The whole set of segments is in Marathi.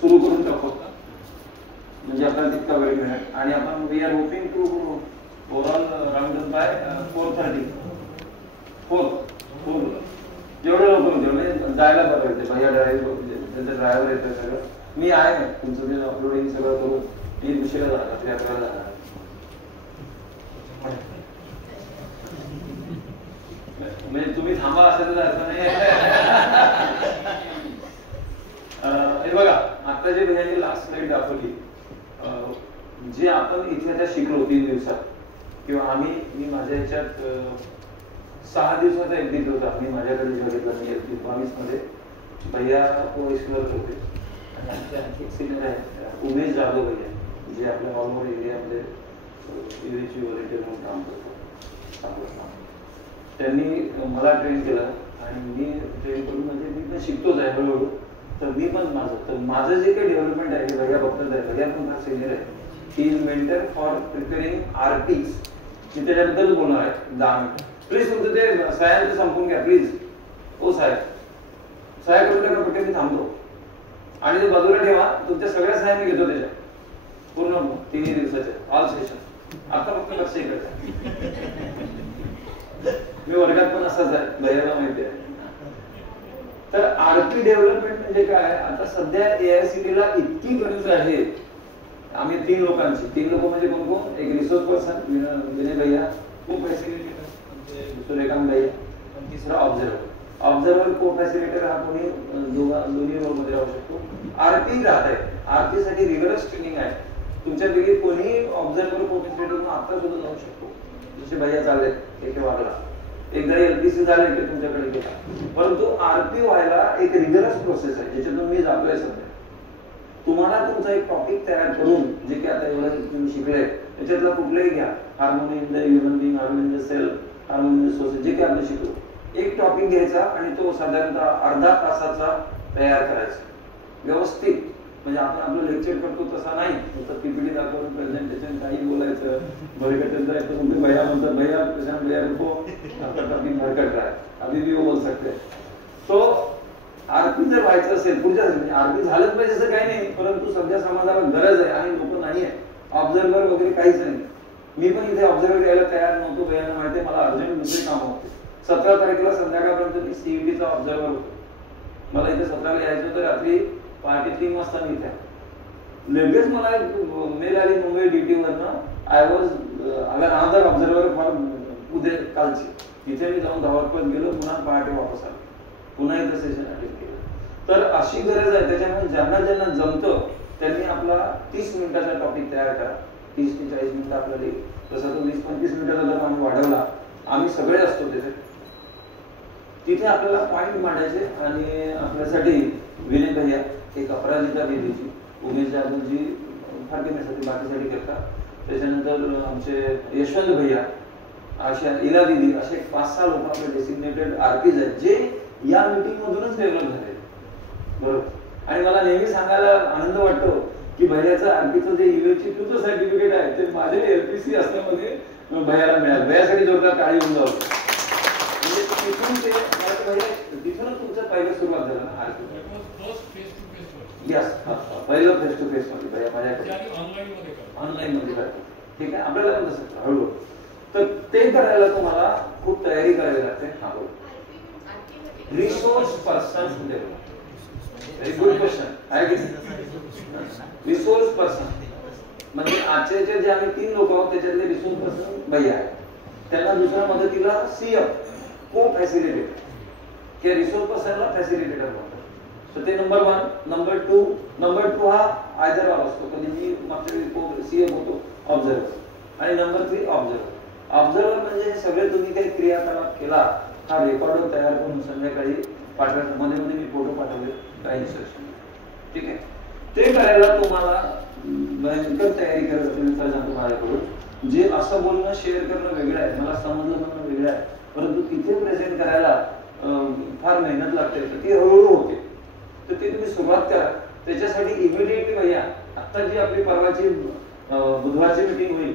सुरू करून टाकू म्हणजे आपल्याला तितका वेळ मिळेल आणि आपण we are hoping to overall round by 4:30 जेवढे लवकर होते म्हणजे जायला बरं येते भैया त्यांचं ड्रायव्हर येतं सगळं मी आहे तुमचं जे अपलोडिंग सगळं करून 3 दिवशीला जाणार 11 जाणार म्हणजे तुम्ही थांबा असं तर अर्थ नाही हे बघा आता जे भैयाने लास्ट स्लाइड दाखवली जे आपण इथे आता शिकलो 3 दिवसात किंवा मी माझ्या ह्याच्यात 6 दिवसाचा एक्झिट होता मी माझ्याकडे बघितलं मी 22 मध्ये भैया एक्सप्लोर होते आणि आमचे आणखी एक सिनियर आहे उमेश जाधव भैया जे आपल्या ऑल ओव्हर इंडियामध्ये यूएची व्हॉलेंटियर म्हणून काम करतो त्यांनी मला ट्रेन केलं आणि मी ट्रेन करून म्हणजे मी पण शिकतोच आहे हळूहळू तर मी पण माझं जे काही डेव्हलपमेंट आहे हे भैया बघतच आहे भैया पण फार सिनियर आहे he is mentor for preparing RPs मी त्याच्याबद्दल बोलणार आहे 10 मिनिट प्लीज तुमचं ते साहेब संपून घ्या प्लीज हो साहेब करून टाका पटकन मी थांबतो आणि ते बाजूला ठेवा तुमच्या सगळ्या साहेब मी घेतो त्याच्या पूर्ण 3 दिवसाचे ऑल सेशन आता फक्त लक्ष इकडे मी वर्गात पण असाच आहे भैयाला माहिती आहे तर आरपी डेव्हलपमेंट म्हणजे काय आता सध्या एआयसीटीला इतकी गरज आहे आम्ही 3 लोकांची 3 लोक म्हणजे कोण कोण एक रिसोर्स पर्सन विनय भैया को फॅसिलिटेटर सूर्यकांत भैया आणि तिसरा ऑब्झर्वर को फॅसिलिटेटर हा कोणी दोन्ही रोल मध्ये राहू शकतो आरपी राहत आहे आरपी साठी रिगरस ट्रेनिंग आहे तुमच्यापैकी कोणी ऑब्झर्वर को फॅसिलिटेटर आता सुद्धा जाऊ शकतो जसे भैया चालले एक वागला एकदा एलपीसी झाले की तुमच्याकडे गेला परंतु आरपी व्हायला एक रिगरस प्रोसेस आहे ज्याच्यातून मी जातोय सध्या तुम्हाला तुमचा एक टॉपिक तयार करून जे की आता एवढं तुम्ही शिकले त्याच्यातला कुठलंही घ्या harmony in the human being harmony in the self harmony in the society जे काही आपण शिकलो एक टॉपिक घ्यायचा आणि तो साधारणतः अर्धा तासाचा तयार करायचा व्यवस्थित म्हणजे आपण आपलं लेक्चर करतो तसा नाही फक्त पीपीटी दाखवून प्रेझेंटेशन काही बोलायचं भरकटत जायचं तुमचे भैया म्हणतात भैया प्रशांत भैया रुको आपला टॉपिक भरकट रहा है अभी भी वो बोल सकते हैं तो आरपी जर व्हायचं असेल पुढच्या आरपी झालंच पाहिजे असं काही नाही परंतु सध्या समाजाला गरज आहे आणि लोक नाही आहे ऑब्झर्वर वगैरे काहीच नाही मी पण इथे ऑब्झर्वर यायला तयार नव्हतो भैयाला माहिती आहे मला अर्जंट दुसरे काम होते 17 तारखेला संध्याकाळपर्यंत मी सीईटीचा ऑब्झर्वर होतो मला इथे 17ला यायचं होतं रात्री पहाटे 3 वाजता मी इथे लगेच मला मेल आली मुंबई ड्युटी वरनं I was another observer for उद्या कालची इथे मी जाऊन धावत गेलो पुन्हा पहाटे वापस आलो पुन्हा एकदा सेशन अटेंड केलं तर अशी गरज आहे त्याच्यामुळे ज्यांना जमतं त्यांनी आपला 30 मिनिटाचा टॉपिक तयार करा 30 ते 40 मिनिटं आपल्याला तसं तो 20-25 मिनिटाचा जर आम्ही वाढवला आम्ही सगळे असतो तिथे आपल्याला पॉइंट मांडायचे आणि आपल्यासाठी विनय भैया एक अपराजिता दिदीची उमेश जाधवजी फार घेण्यासाठी बाकीसाठी करतात त्याच्यानंतर आमचे यशवंत भैया अशा इला दिदी असे 5-6 लोक आपले डेसिग्नेटेड आरपीज आहेत जे या मीटिंग मधूनच डेव्हलप झाले बरोबर आणि मला नेहमी सांगायला आनंद वाटतो की भैयाचं आरपीचं जे यूएची तुझं सर्टिफिकेट आहे ते माझे एलपीसी असल्यामध्ये भैयाला मिळालं भैयासाठी जोरदार टाळी होऊन जाऊ म्हणजे तिथून ते तिथूनच तुमचं पहिलं सुरुवात झालं ना आरपी यस पहिलं फेस टू फेस मध्ये भैया माझ्याकडे ऑनलाईन मध्ये करतो ठीक आहे आपल्याला पण तसं हळूहळू तर ते करायला तुम्हाला खूप तयारी करावी लागते हा बरोबर resource person very good question आहे की रिसोर्स पर्सन म्हणजे आजचे जे आम्ही 3 लोक आहोत त्याच्यातले रिसोर्स पर्सन भैया आहे त्यांना दुसऱ्या मदतीला सीएफ को फॅसिलिटेटर के रिसोर्स पर्सनला फॅसिलिटेटर म्हणतात तर ते नंबर 1 नंबर 2 हा आयदर ऑर असतो कधी मी मागच्या सीएफ होतो ऑब्झर्वर आणि नंबर 3 ऑब्झर्वर म्हणजे हे सगळे तुम्ही काही क्रियाकलाप केला हा रेकॉर्ड तयार करून संध्याकाळी पाठवायचं मध्ये मी फोटो पाठवले काही इन्स्ट्रक्शन ठीक आहे ते करायला तुम्हाला भयंकर तयारी करायला सांगतो माझ्याकडून जे असं बोलणं शेअर करणं वेगळं आहे मला समजलं म्हणणं वेगळं आहे परंतु तिथे प्रेझेंट करायला फार मेहनत लागते तर ती हळूहळू होते तर ती तुम्ही सुरुवात करा त्याच्यासाठी इमिडिएटली भैया आता जी आपली परवाची बुधवारची मीटिंग होईल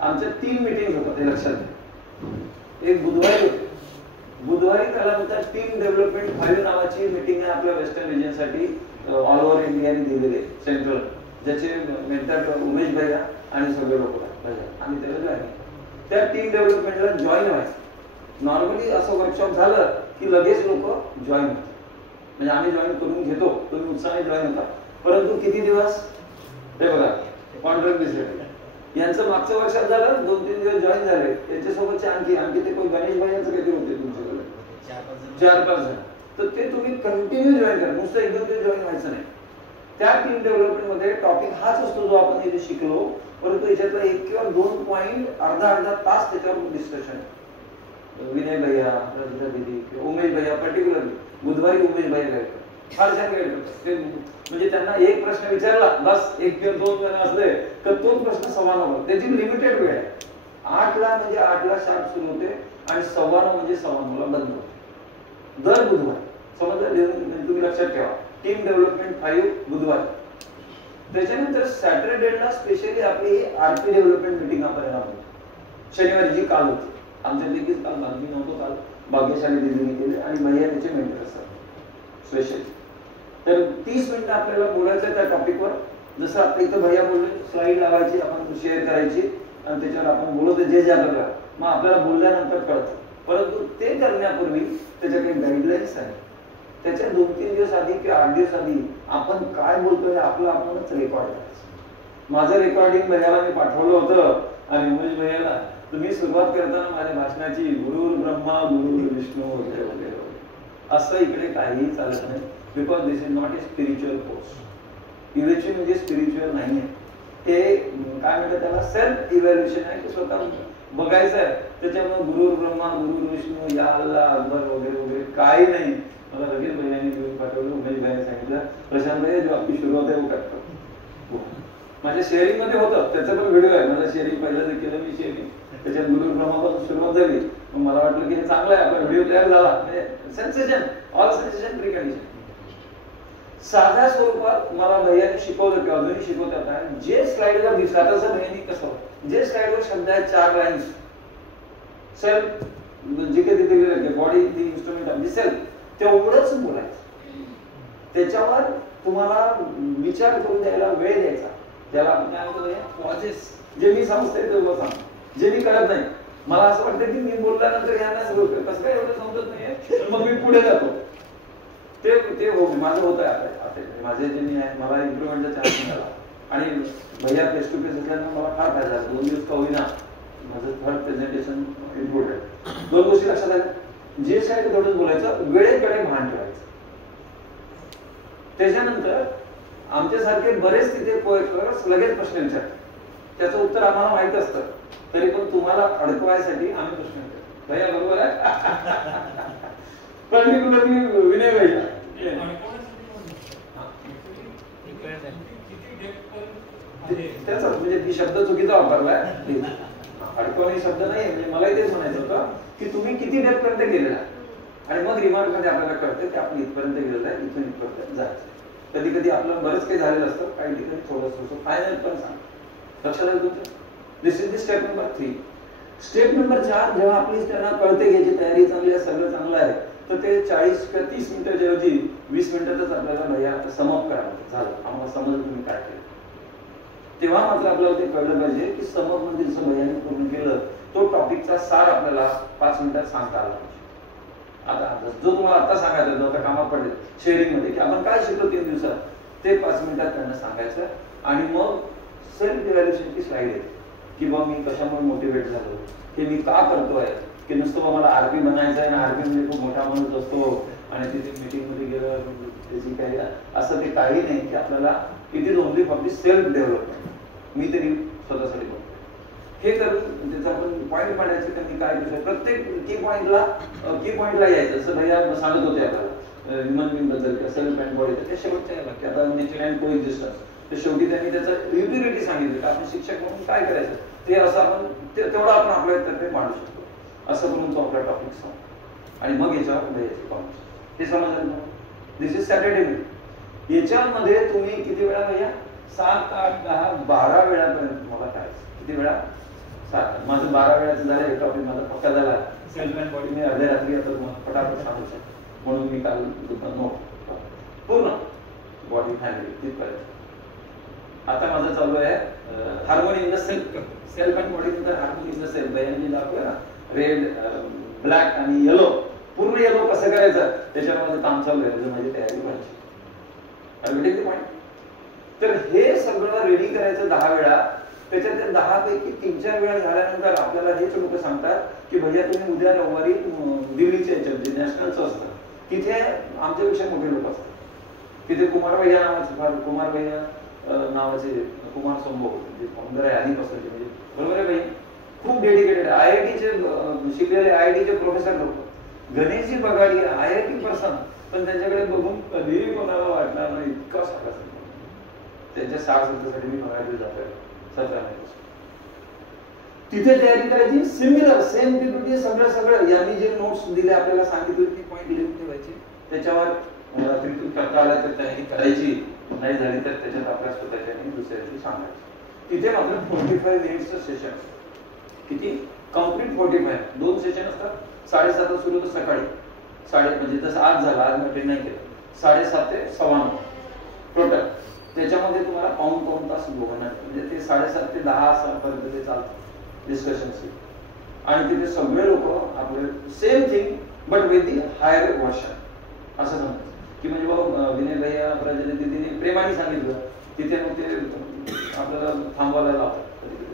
आमच्या 3 मीटिंग होतात ते लक्षात घ्या एक बुधवारी त्याला म्हणतात टीम डेव्हलपमेंट 5 नावाची मीटिंग आहे आपल्या वेस्टर्न रिजन साठी ऑल ओव्हर इंडियाने दिलेले सेंट्रल, ज्याचे मेंटर उमेश भैया आणि सगळे लोक आम्ही त्याला जॉईन. त्या टीम डेव्हलपमेंटला जॉईन व्हायचं. नॉर्मली असं वर्कशॉप झालं की लगेच लोक जॉईन होतात, म्हणजे आम्ही जॉईन करून घेतो, तुम्ही उत्साहाने जॉईन होता. परंतु किती दिवस ते बघा, कॉन्ट्रॅक्ट दिसले यांचं मागच्या वर्षात झालं, 2-3 दिवस जॉईन झाले, त्यांच्यासोबतचे आणखी ते कोण गणेश भाईयांचं काहीतरी होते तुमच्याकडे 4-5 जण, तर ते तुम्ही कंटिन्यू जॉईन करा, नुसतं एकदम ते जॉईन व्हायचं नाही. त्या टीम डेव्हलपमेंट मध्ये टॉपिक हाच असतो जो आपण इथे शिकलो, परंतु याच्यातला 1 किंवा 2 पॉइंट अर्धा तास त्याच्यावर डिस्कशन. विनय भैया, रजिता दीदी किंवा उमेश भैया, पर्टिक्युलरली बुधवारी उमेश भैया गाईड करतात, फार छान गाईड करतात. म्हणजे त्यांना एक प्रश्न विचारला, बस 1 किंवा 2 जण असले तर तोच प्रश्न 9:15. त्याची लिमिटेड वेळ आहे. 8ला म्हणजे 8ला शार्प सुरू होते आणि 9:15 म्हणजे 9:15 बंद होते. दर बुधवार समजलं, तुम्ही लक्षात ठेवा. टीम डेव्हलपमेंट 5 बुधवार. त्याच्यानंतर सॅटरडेला स्पेशली आपली आरपी डेव्हलपमेंट मीटिंग आपण येणार आहोत. शनिवारी जी काल होती आमच्यापैकीच, काल मी नव्हतो, काल भाग्यशाली दिदीने केले आणि भैया त्याचे मेंटर असतात स्पेशली. तर 30 मिनिटं आपल्याला बोलायचं त्या टॉपिकवर. जसं आता इथं भैया बोलले, स्लाइड लावायची, आपण शेअर करायची आणि त्याच्यावर आपण बोलतो जे आपल्याला, मग आपल्याला बोलल्यानंतर कळतं. परंतु ते करण्यापूर्वी त्याच्या काही गाईडलाईन्स आहेत. त्याच्या 2-3 दिवस आधी किंवा 8 दिवस आधी आपण काय बोलतोय आपणच रेकॉर्ड करायचं. माझं रेकॉर्डिंग भैयाला मी पाठवलं होतं आणि उमेश भैयाला, तुम्ही सुरुवात करताना माझ्या भाषणाची गुरु ब्रह्मा गुरु विष्णू वगैरे वगैरे असं इकडे काहीही चालत नाही. Because this is not a spiritual course. Evaluation म्हणजे स्पिरिच्युअल नाही आहे, ते काय म्हणतात त्याला सेल्फ इव्हॅल्युएशन आहे, की स्वतः बघायचं आहे. त्याच्यामुळे गुरु ब्रह्मा गुरु विष्णू या अल्लाह अकबर वगैरे वगैरे काही नाही. मला लगेच भैयाने घेऊन पाठवलं, उमेश भैयाने सांगितलं, प्रशांत भैया जो आपली सुरुवात आहे वो करतो. माझ्या शेअरिंग मध्ये होतं, त्याचा पण व्हिडिओ आहे. माझा शेअरिंग पहिल्यांदा केलं मी शेअरिंग, त्याच्यात गुरु ब्रह्मापासून सुरुवात झाली. मग मला वाटलं की हे चांगलं आहे, आपला व्हिडिओ तयार झाला. Sensation, all sensation free condition. साध्या स्वरूपात मला भैयाने शिकवलं किंवा अजूनही शिकवतात आहे. जे स्लाइडवर दिसलं, आता सर भैयानी कसं, जे स्लाइडवर शब्द आहेत 4 लाईन्स, सेल्फ जे काही तिथे लिहिलं body the instrument of the self, तेवढंच बोलायचं. त्याच्यावर तुम्हाला विचार करून द्यायला वेळ द्यायचा, ज्याला आपण काय म्हणतो पॉजेस. जे मी समजते तेवढं सांग, जे मी करत नाही. मला असं वाटतं की मी बोलल्यानंतर यांना कसं काय एवढं समजत नाहीये, मग मी पुढे जातो. ते हो माझं होत आहे आता. माझे जे मी आहे, मला इम्प्रुव्हमेंटचा चान्स मिळाला आणि भैया फेस टू फेस असल्यानं मला फार फायदा झाला. 2 दिवस का होईना माझं 3rd प्रेझेंटेशन इम्प्रूव्ह आहे. 2 गोष्टी लक्षात आल्या. जे साईड थोडंच बोलायचं, वेळेकडे भान ठेवायचं. त्याच्यानंतर आमच्यासारखे बरेच तिथे लगेच प्रश्न विचारतात, त्याचं उत्तर आम्हाला माहित असतं, तरी पण तुम्हाला अडकवायसाठी आम्ही प्रश्न विचारतो. भैया बरोबर आहे. पर्टिक्युलरली विनय भैया त्याचा म्हणजे ती शब्द चुकीचा वापरलाय. अडकवणे शब्द नाही, म्हणजे मलाही तेच म्हणायचं होतं की तुम्ही किती डेप्थ पर्यंत गेलेला आणि मग रिमार्क मध्ये आपल्याला कळतं की आपण इथपर्यंत गेलेलं आहे, इथून इथपर्यंत जायचं. कधी कधी आपलं बरंच काही झालेलं असतं, काही ठिकाणी थोडंसं फायनल पण सांग. लक्षात आलं तुमचं? This is the step number 3. Step number 4, जेव्हा आपली त्यांना कळते की याची तयारी चांगली आहे, सगळं चांगलं आहे, तर ते 40 किंवा 30 मिनिटाच्या ऐवजी 20 मिनिटातच आपल्याला भैया समअप करावं. झालं, आम्हाला समजलं तुम्ही काय केलं. तेव्हा मात्र आपल्याला ते कळलं पाहिजे की समअप मध्ये जसं भैयाने पूर्ण केलं, तो टॉपिकचा सार आपल्याला 5 मिनिटात सांगता आला पाहिजे. आता जो तुम्हाला आता सांगायचा होता, आता कामात पडले शेअरिंग मध्ये, की आपण काय शिकलो 3 दिवसात, ते 5 मिनिटात त्यांना सांगायचं. आणि मग सेल्फ इव्हॅल्युएशनची स्लाइड आहे की बा मी कशामुळे मोटिवेट झालो, हे मी का करतोय, की नुसतं मला आरपी बनायचं आहे, आरपी म्हणजे खूप मोठा माणूस असतो आणि तिथे मीटिंग मध्ये गेलं त्याची काही असं ते काही नाही, की आपल्याला it is only for the self development. मी तरी स्वतःसाठी बोलतो. हे करून त्याचा आपण पॉईंट काढायचे, त्यांनी काय करू. प्रत्येक की पॉईंटला यायचं. जसं भैया सांगत होते आपल्याला ह्युमन बिंग बद्दल किंवा सेल्फ अँड बॉडी, त्या शेवटच्या की आता नेचर अँड को एक्झिस्टन्स, तर शेवटी त्यांनी त्याचं युटिलिटी सांगितलं की आपण शिक्षक म्हणून काय करायचं, ते असं आपण तेवढं आपण आपल्यातर्फे मांडू शकतो. असं करून तो आपला टॉपिक सांग आणि मग याच्यावर भैयाचे कॉमेंट्स. हे समजलं ना? दिस इज सॅटर्डे. याच्यामध्ये तुम्ही किती वेळा भैया 7, 8, 10, 12 वेळापर्यंत तुम्हाला करायचं. किती वेळा? 7. माझं 12 वेळाचं झालं. हे टॉपिक माझा पक्का झाला. सेल्फ अँड बॉडी मी अर्ध्या रात्री आता तुम्हाला पटापट सांगू शकतो, म्हणून मी काल नोट पूर्ण बॉडी फॅमिली तिथपर्यंत. आता माझं चालू आहे harmony in the self. Self आणि बॉडी नंतर हार्मोनी इन द सेल्फ. बयांनी दाखवलं ना रेड, ब्लॅक आणि येलो. पूर्ण येलो कसं करायचं त्याच्यावर माझं काम चालू आहे, माझी तयारी व्हायची. तर हे सगळं रेडी करायचं 10 वेळा. त्याच्यात 10 पैकी 3-4 वेळा झाल्यानंतर आपल्याला हेच लोक सांगतात की भैया तुम्ही उद्या रविवारी दिल्लीच्या याच्यात जे नॅशनलचं असतं तिथे आमच्यापेक्षा मोठे लोक असतात. तिथे कुमार भैया नावाचे, कुमार भैया नावाचे कुमार संभव जे फाउंडर आहे आधीपासूनचे, म्हणजे बरोबर आहे भाई, खूप डेडिकेटेड IITचे शिकलेले IITचे प्रोफेसर लोक. गणेशजी बघाडी IIT पर्सन, पण त्यांच्याकडे बघून कधीही कोणाला वाटणार नाही इतका सारा. त्यांच्या 60-70साठी मी बघायला जातोय 17 महिन्यापासून. तिथे तयारी करायची सिमिलर सेम पीपीटी सगळं. यांनी जे नोट्स दिले आपल्याला सांगितले ती पॉईंट लिहून ठेवायची. त्याच्यावर रात्रीतून करता आला तर त्यांनी करायची, नाही झाली तर त्याच्यात आपल्या स्वतःच्याने दुसऱ्याची सांगायची. तिथे मात्र 45 मिनिट्सचं सेशन. किती कम्प्लीट 45. 2 सेशन असतात. 7:30 सुरू होतं सकाळी. म्हणजे जसं आज झाला, आज मी नाही केलं. 7:30 ते 9:15 टोटल. त्याच्यामध्ये तुम्हाला पाऊण तास बोलणार, म्हणजे ते 7:30 ते 10 पर्यंत ते चालतं डिस्कशन. आणि तिथे सगळे लोक आपले same thing but with the higher version असं समजायचं की म्हणजे बाबा विनय भैया दिदीने प्रेमाने सांगितलं. तिथे मग ते आपल्याला थांबवायला लावतात.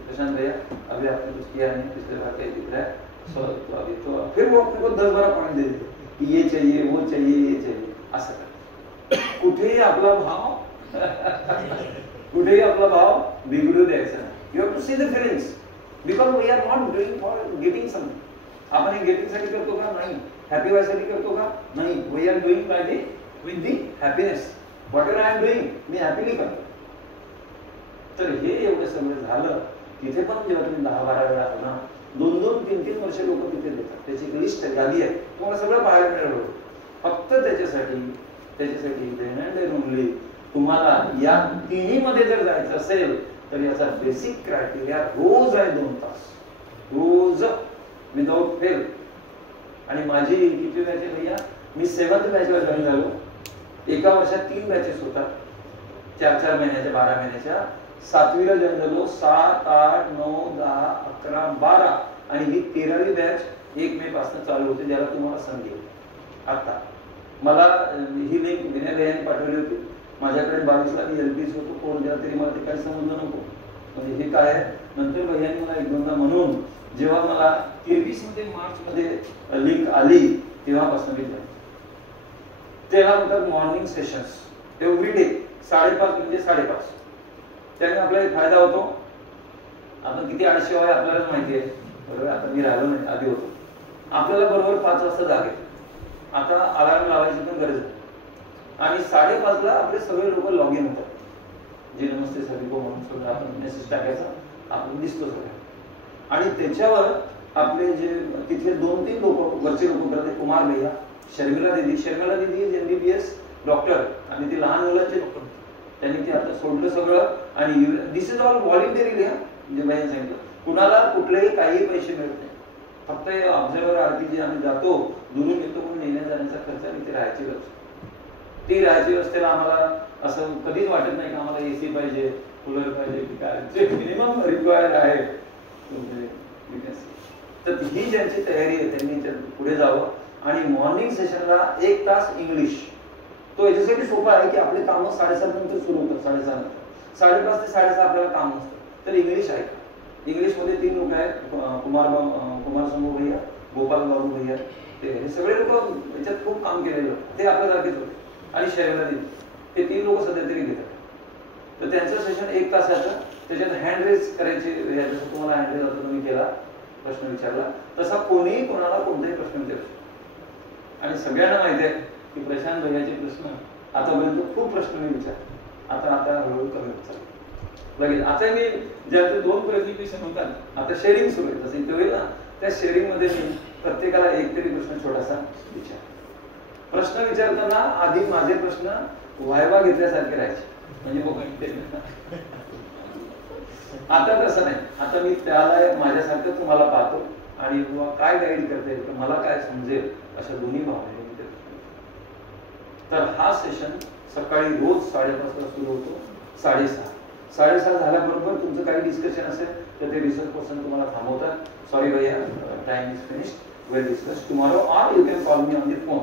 प्रशांत भैया अभी आपने कुछ किया नहीं, पिछले बार कहीं दिख रहा है, सो तो अभी तो फिर वो अपने को 10-12 पॉइंट दे देते की ये चाहिए, वो चाहिए, ये चाहिए. असं कर कुठेही आपला भाव कुठेही आपला भाव बिघडू द्यायचा नाही. You have to see the feelings because we are not doing for getting something. आपण हे गेटिंग साठी करतो का? नाही. हॅपी व्हायसाठी करतो का? नाही. We are doing by the with the happiness. What I am doing मी हॅपीली करतो. तर हे एवढं सगळं झालं. तिथे पण जेव्हा तुम्ही 10-12 वेळा ना 2-2, 3-3 वर्ष लोक तिथे देतात. त्याची एक लिस्ट यादी आहे, तुम्हाला सगळं पाहायला मिळेल. फक्त त्याच्यासाठी ओनली तुम्हाला या तिन्ही मध्ये जर जायचं असेल तर याचा बेसिक क्रायटेरिया रोज आहे 2 तास, रोज विदाउट फेल. आणि माझी किती बॅच आहे भैया? मी 7th बॅचला जॉईन झालो. एका वर्षात 3 बॅचेस होतात, 4-4 महिन्याच्या, 12 महिन्याच्या. 7वीला जॉईन झालो. 7, 8, 9, 10, 11, 12 आणि ही 13वी बॅच 1 मे पासून चालू होते, ज्याला तुम्हाला संधी आहे. आता मला ही लिंक विनय भैयाने पाठवली होती. माझ्याकडे 22ला मी LPC होतो. कोण द्या तरी मला ते काही समजलं नको, म्हणजे हे काय आहे. नंतर भैयाने मला 1-2दा म्हणून जेव्हा मला 23 मध्ये मार्चमध्ये लिंक आली तेव्हापासून मी त्याला म्हणतात मॉर्निंग सेशन्स एव्हरी डे 5:30 म्हणजे 5:30. त्याने आपल्याला फायदा होतो. आपण किती आळशी आहे आपल्यालाच माहिती आहे, बरोबर. आता मी राहिलो नाही, आधी होतो. आपल्याला बरोबर 5 वाजता जाग येते. आता अलार्म लावायची पण गरज नाही. आणि 5:30ला आपले सगळे लोक लॉग इन होतात. जे नमस्ते सगळी म्हणून सगळं आपण मेसेज टाकायचा, आपण दिसतो सगळं. आणि त्याच्यावर आपले जे तिथे 2-3 लोक वरचे लोक करते, कुमार भैया, शर्मिला दिदी MBBS डॉक्टर आणि ते लहान मुलांचे डॉक्टर. त्यांनी ते आता सोडलं सगळं. आणि दिस इज ऑल व्हॉलेंटिअरी. म्हणजे बाई सांगितलं कुणाला कुठलेही काही पैसे मिळत नाही. फक्त ऑब्झर्वर RPG आम्ही जातो, दुरून येतो म्हणून येण्या जाण्याचा खर्च आणि ते राहायची व्यवस्था. ती राहायची व्यवस्थेला आम्हाला असं कधीच वाटत नाही की आम्हाला AC पाहिजे, कूलर पाहिजे की काय. जे मिनिमम रिक्वायर्ड आहे. तर ही ज्यांची तयारी आहे त्यांनी पुढे जावं. आणि मॉर्निंग सेशनला 1 तास इंग्लिश. तो याच्यासाठी सोपा आहे की आपले कामं 7:30 नंतर सुरू होतात. 7:30 नंतर 5:30 ते 6:30 आपल्याला काम असतं. तर इंग्लिश आहे. इंग्लिशमध्ये 3 लोक आहेत, कुमार समूह भैया, गोपाल बाबू भैया. हे सगळे लोक याच्यात खूप काम केलेलं, ते आपल्यासारखेच होते. आणि शर्मिला दिदी, हे 3 लोक सध्या तरी घेतात. तर त्यांचं सेशन 1 तासाचं. त्याच्यात हँड रेज करायचे. जसं तुम्हाला हँड रेज होता तुम्ही केला, प्रश्न विचारला, तसा कोणीही कोणाला कोणताही प्रश्न विचारू शकतो. आणि सगळ्यांना माहिती आहे की प्रशांत भैयाचे प्रश्न आतापर्यंत खूप प्रश्न मी विचारले. आता हळूहळू कमी होत चालले. लगेच आता मी ज्याचे 2 प्रेझेंटेशन होतात, आता शेअरिंग सुरू आहे. जसं इथे होईल ना, त्या शेअरिंग मध्ये मी प्रत्येकाला एक तरी प्रश्न छोटासा विचार. प्रश्न विचारताना आधी माझे प्रश्न व्हायवा घेतल्यासारखे राहायचे, म्हणजे बघा. आता तसं नाही. आता मी त्याला माझ्यासारखं तुम्हाला पाहतो आणि काय गाईड करता येईल, मला काय समजेल, अशा दोन्ही भावनेने. तर हा सेशन सकाळी रोज 5:30 ला सुरू होतो, 6:30 झाल्याबरोबर तुमचं काही डिस्कशन असेल तर ते रिसर्च पर्सन तुम्हाला थांबवतात. सॉरी भैया, time is finished, well discuss tomorrow or you can call me on the phone.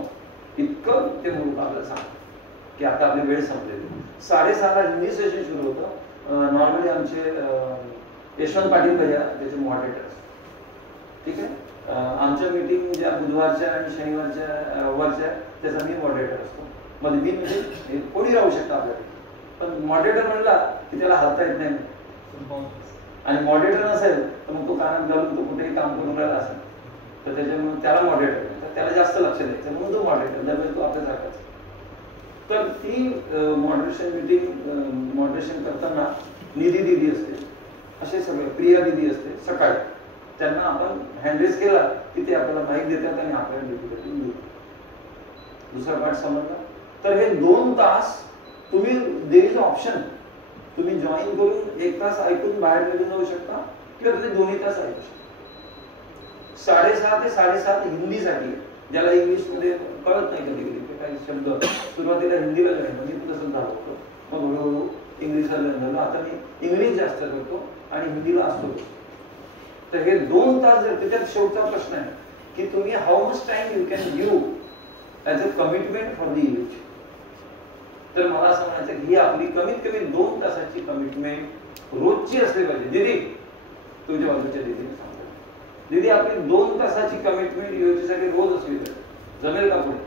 इतकं ते मुलं आपल्याला सांगतात की आता आपली वेळ संपलेली. 6:30 ला हिंदी सेशन सुरू होतं. नॉर्मली आमचे यशवंत पाटील भैया त्याचे मॉडरेटर, ठीक आहे. आमच्या मीटिंग ज्या बुधवारच्या आणि शनिवारच्या वरच्या त्याचा मी मॉडरेटर असतो. मध्ये मी म्हणजे कोणी राहू शकतं आपल्याकडे, पण मॉडरेटर म्हणला की त्याला हलता येत नाही, आणि मॉडरेटर नसेल तर मग तो कानात घालून तो कुठेही काम करून राहिला असेल तर त्याच्यामुळे त्याला मॉडरेटर, तर त्याला जास्त लक्ष द्यायचं म्हणून तो मॉडरेटर, त्यामुळे तो आपल्यासारखाच. तर ती मॉडरेशन करताना निधी दिदी असते, असे सगळे प्रिया दिदी असते सकाळी. त्यांना आपण हँडरेस केला की ते आपल्याला माहिती देतात आणि आपल्याला ड्युटी देतात. दुसरा पार्ट समजला. तर हे 2 तास तुम्ही देर इज ऑप्शन, तुम्ही जॉईन करून 1 तास ऐकून बाहेर निघून जाऊ शकता किंवा तुम्ही 2 तास ऐकू शकता. 6:30 ते 7:30 हिंदीसाठी, ज्याला इंग्लिश मध्ये कळत नाही कधी कधी काही शब्द, सुरुवातीला हिंदीला जायचं म्हणजे तसं झालं होतं, मग हळूहळू इंग्लिशला झालं. आता मी इंग्लिश जास्त करतो आणि हिंदीला असतो. तर हे 2 तास जर, त्याच्यात शेवटचा प्रश्न आहे की तुम्ही how much time you can give as a commitment for the event. तर मला असं म्हणायचं की ही आपली कमीत कमी 2 तासाची कमिटमेंट रोजची असली पाहिजे. दीदी, तुमच्या बाजूच्या दीदीने सांगितलं, दीदी आपली 2 तासाची कमिटमेंट योजनेसाठी रोज असली पाहिजे. जमेल का पुढे?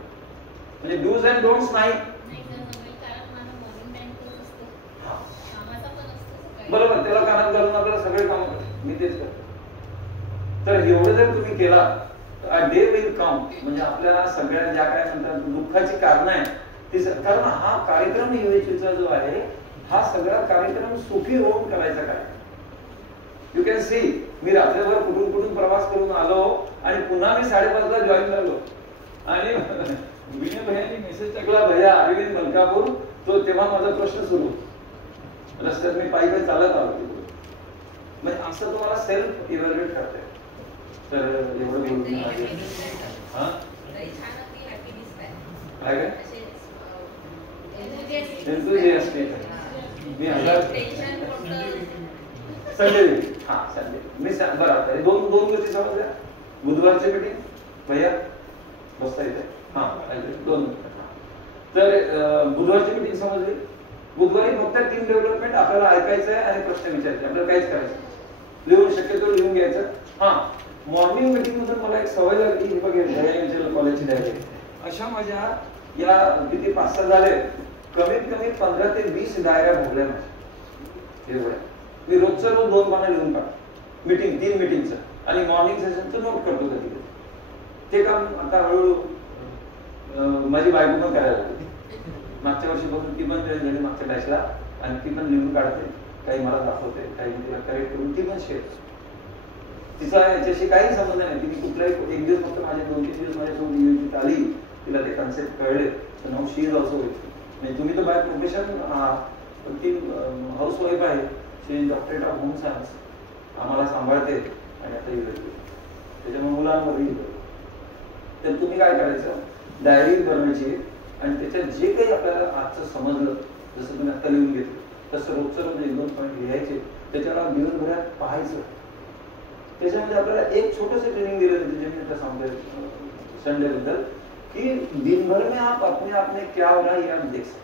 म्हणजे डूज अँड डोंट्स नाही. बरोबर, त्याला कानात घालून आपल्याला सगळे काम करतो, मी तेच करतो. तर एवढं जर तुम्ही केला अ डे विल कम, म्हणजे आपल्याला सगळ्या ज्या काय म्हणतात दुःखाची कारण आहे ती, कारण हा कार्यक्रम युएचचा जो आहे हा सगळा कार्यक्रम सुखी होऊन करायचा काय. यू कॅन सी, मी रात्रभर कुठून प्रवास करून आलो आणि पुन्हा मी 5:30 ला जॉईन झालो आणि विनय भैयानी मेसेज टाकला, भैया अरविंद मलकापूर. तो तेव्हा माझा प्रश्न सुरू, रस्त्यात मी पायी चालत आलो तिकडे. म्हणजे असं तुम्हाला सेल्फ इव्हॅल्युएट करता येईल. तर एवढं बोलून काय संडे, हा संडे मी बरं. दोन गोष्टी समजल्या. बुधवारची मीटिंग भैया बसता येते, हा 2 मिनिट. तर बुधवारची मीटिंग समजली. बुधवारी फक्त टीम डेव्हलपमेंट आपल्याला ऐकायचं आहे आणि प्रश्न विचारायचे, आपल्याला काहीच करायचं, लिहून शक्यतो लिहून घ्यायचं. हा, मॉर्निंग मीटिंग मधून मला एक सवय लागली, ही बघेल कॉलेजची डायरी, अशा माझ्या या किती 5-6 झाले, कमीत कमी 15 ते 20 डायऱ्या भरल्या माझ्या. एवढ्या मी रोजचं रोज 2 पानं लिहून काढतो, मीटिंग 3 मीटिंगचं, आणि मॉर्निंग सेशनचं नोट करतो कधी कधी. ते काम आता हळूहळू माझी बायको पण करायला लागली. मागच्या वर्षीपासून ती पण जॉईन झाली मागच्या बॅचला, आणि ती पण लिहून काढते, काही मला दाखवते, काही तिला करेक्ट करून ती पण शेअर. तिचा याच्याशी काही संबंध नाही. तिने कुठलाही एक दिवस फक्त माझे 2-3 दिवस माझ्यासोबत युनिट आली, तिला ते कन्सेप्ट कळले, तर now she is also with. म्हणजे तुम्ही तर बाय प्रोफेशन पण ती हाऊस वाईफ आहे, she is doctorate of home science, आम्हाला सांभाळते आणि आता युनिट, त्याच्यामुळे मुलांवरही. तर तुम्ही काय करायचं, डायरी बनवायची आणि त्याच्यात जे काही आपल्याला आजचं समजलं, जसं तुम्ही आता लिहून घेतलं तसं रोजचं रोज 1-2 पॉईंट लिहायचे, त्याच्यावर दिवसभरात पाहायचं. त्याच्यामध्ये आपल्याला एक छोटंसं ट्रेनिंग दिलं जे मी आता सांगतोय संडे बद्दल, की दिनभर में आप अपने आप में क्या हो रहा है ये आप देख सकते.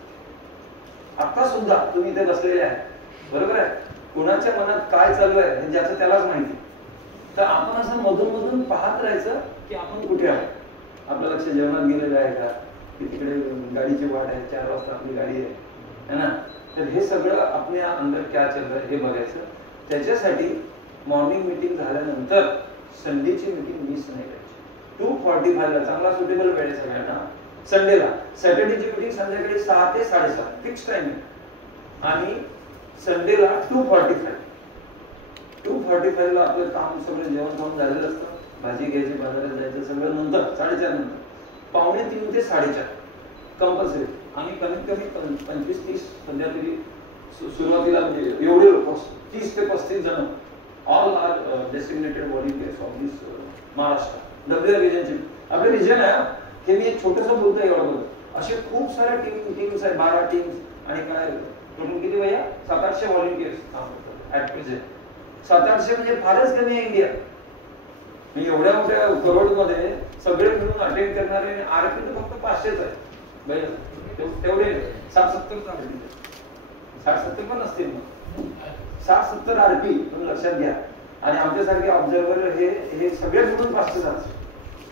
आता सुद्धा तुम्ही इथे बसलेले आहे, बरोबर आहे, कुणाच्या मनात काय चालू आहे हे ज्याचं त्यालाच माहिती. तर आपण असं मधून मधून पाहत राहायचं की आपण कुठे आहोत, आपलं लक्ष जेवणात गेलेलं आहे का, की तिकडे गाडीची वाट आहे, 4 वाजता आपली गाडी आहे ना. तर हे सगळं आपल्या अंदर क्या चल रहा है हे बघायचं. त्याच्यासाठी मॉर्निंग मीटिंग झाल्यानंतर संडेची मीटिंग मिस नाही करायची. 2:45 ला चांगला सुटेबल वेळ आहे सगळ्यांना. संडेला, सॅटर्डेची मीटिंग संध्याकाळी 6 ते 7:30 फिक्स टाइमिंग, आणि संडेला 2:45 ला आपलं काम सगळं जेवण खाऊन झालेलं असतं, भाजी घ्यायची, बाजारात जायचं, सगळं नंतर 4:30 नंतर, 2:45 ते 4:30 कंपल्सरी. आम्ही कमीत कमी 25-30 सध्या तरी सुरुवातीला, म्हणजे एवढे लोक 30 ते 35 जण, all are designated volunteers of this Maharashtra. WR रिजनचे आपले रिजन आहे हे. मी एक छोटंसं बोलतो एवढं, असे खूप साऱ्या टीम्स आहेत, 12 टीम्स आणि काय टोटल किती भैया 700-800 व्हॉलंटियर्स काम करतात ऍट प्रेझेंट. 700-800 म्हणजे फारच कमी आहे इंडिया. म्हणजे एवढ्या मोठ्या करोडमध्ये सगळे मिळून अटेंड करणारे आरपी तर फक्त 500च आहे तेवढे 60-70 60-70 पण नसतील मग 60-70 आरपी तुम्ही लक्षात घ्या. आणि आमच्यासारखे ऑब्झर्वर हे सगळे मिळून 500 जातात.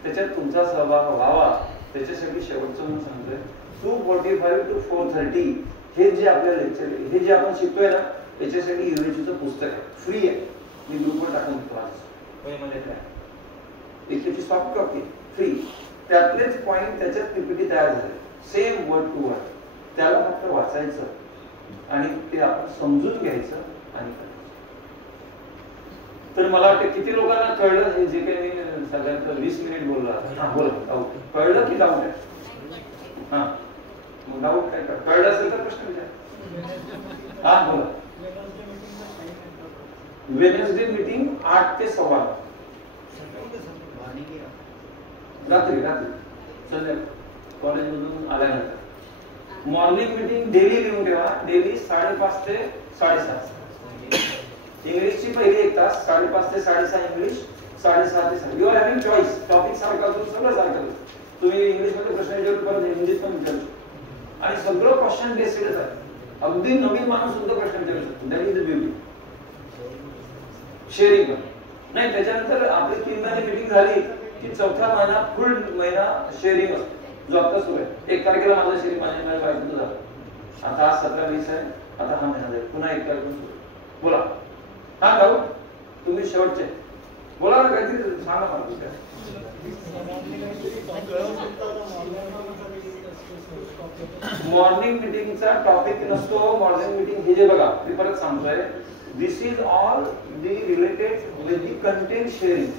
त्याच्यात तुमचा सहभाग व्हावा त्याच्यासाठी शेवटचं म्हणून सांगतोय 245 to 430 हे जे आपल्या लेक्चर हे जे आपण शिकतोय ना याच्यासाठी युएचचं पुस्तक आहे, फ्री आहे. मी ग्रुपवर टाकून देतो आज मध्ये काय त्याची सॉफ्ट कॉपी फ्री. त्यातलेच पॉइंट त्याच्यात पीपीटी तयार झाले सेम वर्ड टू वर्ड. त्याला फक्त वाचायचं आणि ते आपण समजून घ्यायचं आणि करायचं. तर मला वाटतं किती लोकांना कळलं हे जे काही मी सगळ्यांचं 20 मिनिट बोललो. हा बोला कळलं की डाऊट आहे? हा मग डाऊट काय कळलं असेल तर प्रश्न विचार. हा बोला. वेडनेसडे मीटिंग 8 ते 8:15 रात्री संध्याकाळी कॉलेजमधून आल्यानंतर. मॉर्निंग मीटिंग डेली लिहून ठेवा, डेली 5:30 ते 7:30. इंग्लिशची पहिली 1 तास 5:30 ते 6:30 इंग्लिश, 6:30 ते 7:30. You are having choice. Topic सारखा असून सगळं सारखं. तुम्ही इंग्लिशमध्ये प्रश्न विचारू परत हिंदीत पण विचारू शकता आणि सगळं क्वेश्चन बेस्डच आहे. अगदी नवीन माणूस सुद्धा प्रश्न विचारू शकतो. That is the beauty. Sharing नाही. त्याच्यानंतर आपली 3 महिने मीटिंग झाली की 4था महिना फुल महिना शेअरिंग असतो जो आता सुरू आहे. 1 तारखेला माझं शेअरिंग माझ्या बायकोचं झालं. आता आज 17-20 आहे. आता हा महिना जाईल पुन्हा 1 तारखेला सुरू. बोला. हा डाऊट तुम्ही शेवटचे बोला ना काहीतरी सांगा मला. मॉर्निंग मीटिंगचा टॉपिक नसतो. मॉर्निंग मीटिंग हे जे बघा मी परत सांगतोय this is all the related with the content sharing.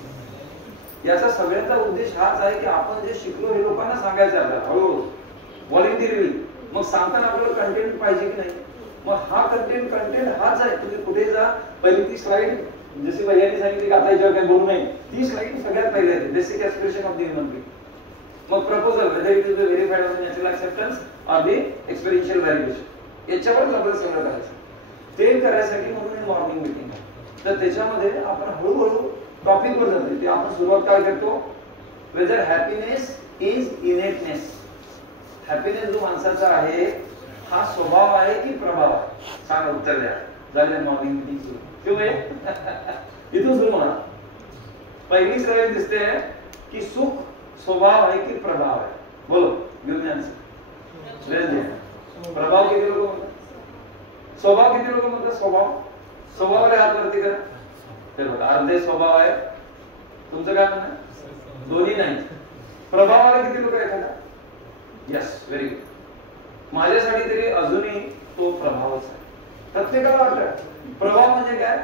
याचा सगळ्यांचा उद्देश हाच आहे की आपण जे शिकलो हे लोकांना सांगायचं आहे आपल्याला हळूहळू व्हॉलंटिअरली. मग सांगताना आपल्याला कंटेंट पाहिजे की नाही. मग हा कंटेंट हाच आहे. तुम्ही कुठे जा पहिली ती स्लाइड जशी भैयानी सांगितली की आता याच्यावर काही बोलू नये ती स्लाइड सगळ्यात पहिली आहे. Basic aspiration of the human being. मग proposal whether it is verified on natural acceptance or the experiential validation याच्यावरच आपल्याला सगळं करायचं. ते करायसाठी म्हणून मॉर्निंग मीटिंग आहे. तर त्याच्यामध्ये आपण हळूहळू टॉपिक वर जातो. ते आपण सुरुवात काय करतो weather happiness is innateness. Happiness जो माणसाचा आहे हा स्वभाव आहे की प्रभाव आहे. सांगा उत्तर द्या. झाले मॉर्निंग मीटिंग सुरू किंवा इथून सुरू म्हणा. पहिली स्लाइड दिसते की सुख स्वभाव आहे की प्रभाव आहे. बोलो घेऊन आन्सर. प्रभाव किती लोक म्हणतात, स्वभाव किती लोक म्हणतात. स्वभावाला हात वरती करा. तर बघा अर्धे स्वभाव आहे. तुमचं काय म्हणणं दोन्ही नाही. प्रभावाला किती लोक एखादा. Yes very good. माझ्यासाठी तरी अजूनही तो प्रभावच आहे. प्रत्येकाला वाटतं प्रभाव म्हणजे काय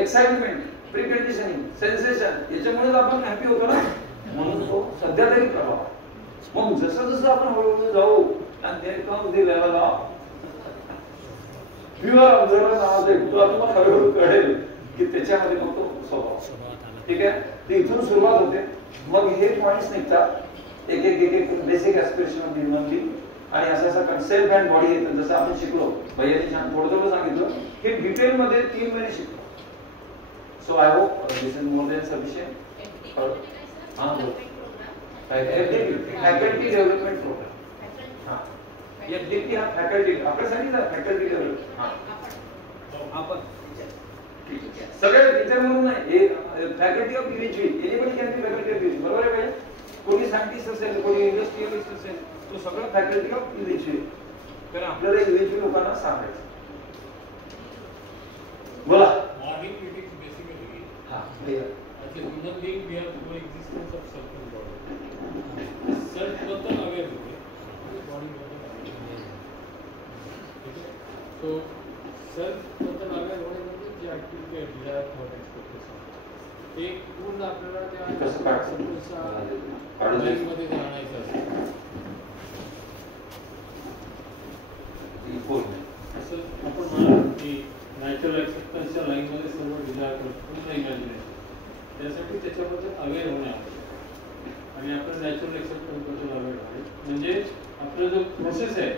एक्साइटमेंट प्रीकंडिशनिंग सेन्सेशन याच्यामुळेच आपण हॅपी होतो ना. म्हणून तो सध्या तरी प्रभाव आहे. मग जसं जसं आपण हळूहळू जाऊ आणि there comes the level of pure observer नावाचं एक तुला तुम्हाला हळूहळू कळेल की त्याच्यामध्ये मग तो स्वभाव. ठीक आहे. ते इथून सुरुवात होते. मग हे पॉइंट्स निघतात एक एक basic aspiration of human being आणि असं कन्सेप्ट अँड बॉडी येतं. जसं आपण शिकलो भैयानी थोडं सांगितलं हे डिटेल मध्ये 3 महिने शिकलो. So I hope this is more than sufficient. हां फॅकल्टी डेव्हलपमेंट प्रोग्राम. हां FDP हा फॅकल्टी आपल्यासाठी फॅकल्टी डेव्हलपमेंट. हां आपण सगळे टीचर म्हणून नाही हे faculty of PhD anybody can be faculty of PhD. बरोबर आहे भैया. कोणी सायंटिस्ट असेल कोणी इंडस्ट्रियलिस्ट असेल तो सगळं फॅकल्टी ऑफ PhD. तर आपल्याला PhD लोकांना सांगायचं. बोला. मॉर्निंग मीटिंग्स बेसिकली हां भैया as a human being we have no existence of self and body. Self बद्दल अवेअर होते बॉडी बद्दल अवेअर. ठीक आहे. सो सेल्फ बद्दल अवेअर होणे म्हणजे जी ऍक्टिव्हिटी आहे डिझायर थॉट एक्सपेक्टेशन ते पूर्ण आपल्याला त्या कसं काढायचं लाईफमध्ये आणायचं असतं. असं आपण म्हणाल की नॅचरल ऍक्सेप्टन्सच्या लाईनमध्ये सर्व डिझायर पूर्ण इमॅजिनेशन त्यासाठी त्याच्याबद्दल अवेअर होणे आवश्यक. आणि आपलं नॅचरल एक्सेप्टन्सबद्दल अवेअर आहे. म्हणजे आपला जो प्रोसेस आहे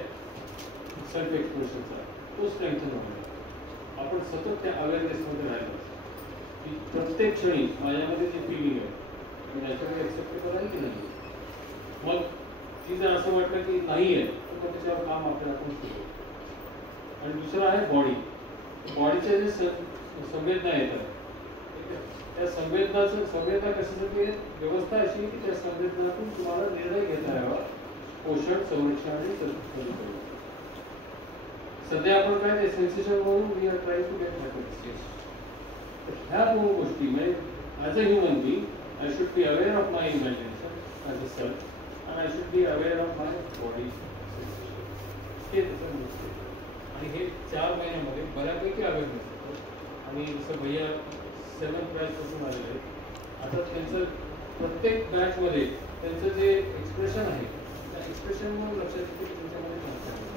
सेल्फ एक्सप्रेशनचा तो स्ट्रेंथन होणार. आपण सतत त्या अवेअरनेसमध्ये राहिलो की प्रत्येक क्षणी माझ्यामध्ये जे फिलिंग आहे ते नॅचरली एक्सेप्टेबल आहे की नाही. मग ती जर असं वाटलं की नाही आहे तर मग त्याच्यावर काम आपल्याला आपण सुरू. आणि दुसरं आहे बॉडी. बॉडीच्या जे संवेदना येतात त्या संवेदना कशासाठी व्यवस्था अशी की त्या संवेदनातून तुम्हाला निर्णय घेता यावा पोषण, संरक्षण आणि संतुलन. सध्या आपण काय ते सेन्सेशन म्हणून we are trying to get happiness. तर ह्या दोन गोष्टी म्हणजे as a human being I should be aware of my imagination as a self and I should be aware of my body sensation. हे त्याचं गोष्ट आहे. आणि हे 4 महिन्यामध्ये बऱ्यापैकी अवेअरनेस होतो. आणि जसं भैया 7th बॅचपासून आलेले आहेत. आता त्यांचं प्रत्येक बॅचमध्ये त्यांचं जे एक्सप्रेशन आहे त्या एक्सप्रेशनमुळे लक्षात येते की त्यांच्यामध्ये कॉन्फिडन्स आहे.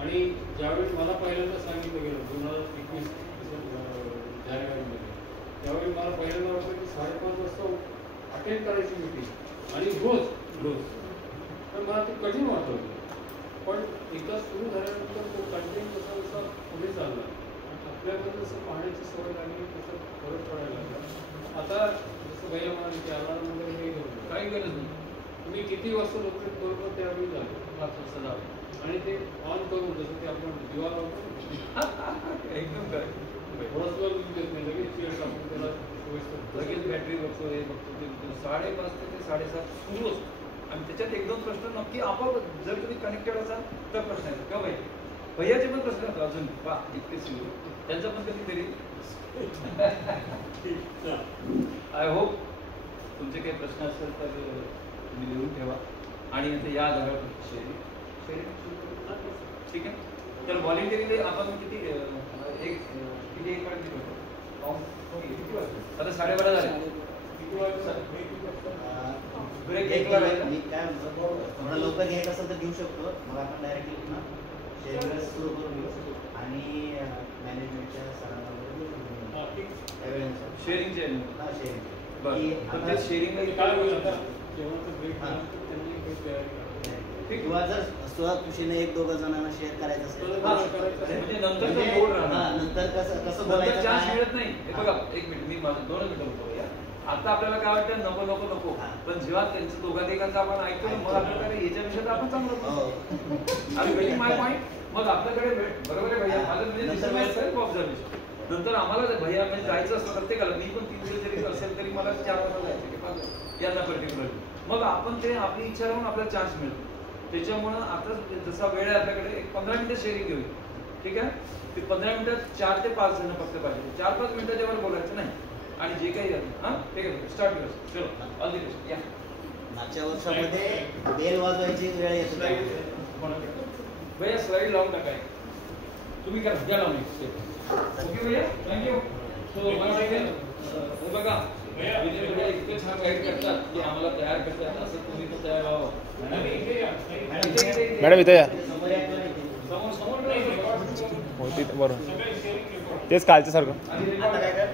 आणि ज्यावेळी मला पहिल्यांदा सांगितलं गेलं 2021 जानेवारीमध्ये त्यावेळी मला पहिल्यांदा वाटलं की 5:30 वाजता अटेंड करायची मीटिंग आणि रोज तर मला ते कठीण वाटत होतं. पण एकदा सुरू झाल्यानंतर तो कंटेंट कसा जसा पुढे चालला आणि आपल्याकडे जसं पाहण्याची सवय लागली तसं फरक पडायला लागला. आता जसं भैया म्हणाले की अलार्म वगैरे हे घेऊन काही गरज नाही. तुम्ही किती वाजता लोकेट बरोबर त्यावेळी झालं 5 वाजता झालं आणि ते ऑन करून जसं की आपण दिवा लावतो एकदम थोडंसं देत नाही लगेच चेअर टाकून त्याला लगेच बॅटरी बघतो हे बघतो ते 5:30 ते 7:30 सुरू असतो. आणि त्याच्यात एकदम प्रश्न नक्की आपोआप जर तुम्ही कनेक्टेड असाल तर प्रश्न आहे का भैयाचे पण प्रश्न होतो अजून वा इतके सुरू त्यांचा पण कधीतरी. आय होप तुमचे काही प्रश्न असेल तर तुम्ही लिहून ठेवा आणि आता या जागा शेअरिंग ठीक आहे. तर व्हॉलेंटिअरली आपण किती पर्यंत आता 12:30 झाले. मी काय म्हणतो थोडा लवकर घ्यायचं असेल तर घेऊ शकतो. मग आपण डायरेक्टली पुन्हा शेअरिंग सुरू करून घेऊ आणि मॅनेजमेंटच्या सरांना त्यावेळेनुसार शेअरिंगचे शेअरिंग काय होईल आता किंवा जर स्वखुशीने 1-2 जणांना शेअर करायचं असेल म्हणजे नंतर कसं बोलायचं चान्स मिळत नाही. बघा 1 मिनिट मी माझं 2 मिनिटं बोलतो. आता आपल्याला काय वाटतं नको नको नको पण जेव्हा त्यांचं दोघांचं आपण ऐकतो मग आपल्याकडे याच्यापेक्षा तर आपण चांगलं आम्ही माय पॉईंट. मग आपल्याकडे बरोबर आहे भैया माझं म्हणजे सेल्फ ऑब्झर्वेशन. नंतर आम्हाला भैया म्हणजे जायचं असतं प्रत्येकाला. मी पण 3 दिवस जरी असेल तरी मला 4 वाजता जायचं की 5 यांना पर्टिक्युलरली. मग आपण ते आपली इच्छा राहून आपल्याला चान्स मिळतो. त्याच्यामुळं आता जसा वेळ आहे आपल्याकडे एक 15 मिनिटं शेअरिंग घेऊ ठीक आहे. ते 15 मिनिटात 4 ते 5 जण फक्त पाहिजे. 4-5 मिनिटाच्या वर बोलायचं नाही. आणि जे काही हां ठीक आहे स्टार्ट करू. चलो ऑल द बेस्ट. या मागच्या वर्षामध्ये बेल वाजवायची वेळ येत भैया स्लाइड लावून टाकाय तुम्ही करा द्या लावून. ओके भैया थँक्यू. सो हे बघा विजय भैया इतके छान गाईड करतात की आम्हाला तयार करतात असं तुम्ही पण तयार व्हावं. मॅडम इथे या समोर बरोबर तेच कालच्या सारखं. आता काय कर